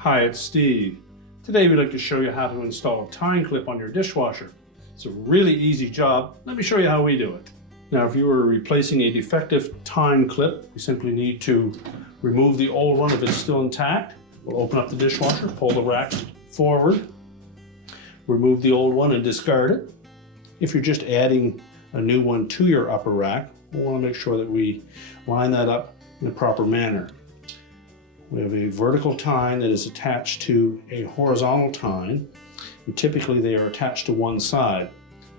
Hi, it's Steve. Today we'd like to show you how to install a tying clip on your dishwasher. It's a really easy job. Let me show you how we do it. Now, if you were replacing a defective tying clip, you simply need to remove the old one if it's still intact. We'll open up the dishwasher, pull the rack forward, remove the old one and discard it. If you're just adding a new one to your upper rack, we want to make sure that we line that up in a proper manner. We have a vertical tine that is attached to a horizontal tine, and typically they are attached to one side.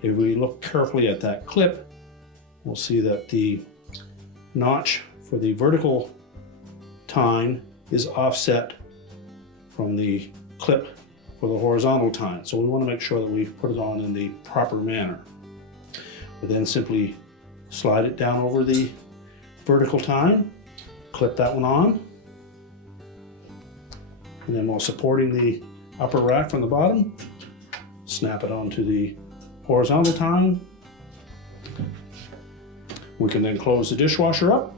If we look carefully at that clip, we'll see that the notch for the vertical tine is offset from the clip for the horizontal tine. So we want to make sure that we put it on in the proper manner. We then simply slide it down over the vertical tine, clip that one on, and then while supporting the upper rack from the bottom, snap it onto the horizontal tine. We can then close the dishwasher up,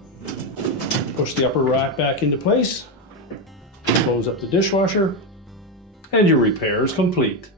push the upper rack back into place, close up the dishwasher, and your repair is complete.